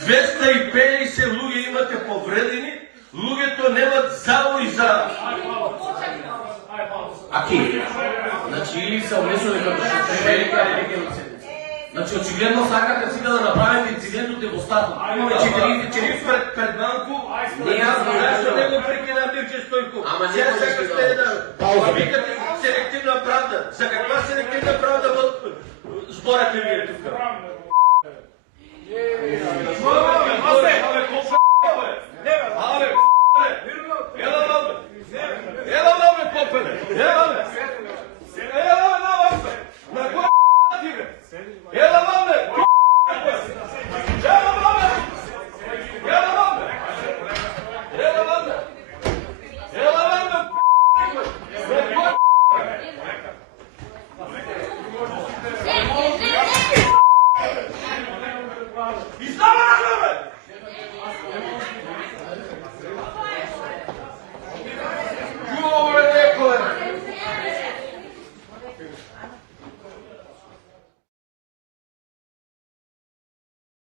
250 луѓе имате повредени, луѓето немат завој за... Аки? Значи, или се однесуваме како велика или геноцид. Значи, очигледно сакате сега да направите инцидентот во статот. Имаме 4 пред банку, не јас зашто не го прекинам Мирче Стојков. Сега сакате да викате селективна правда. За каква селективна правда зборате вие тука? Izdavana!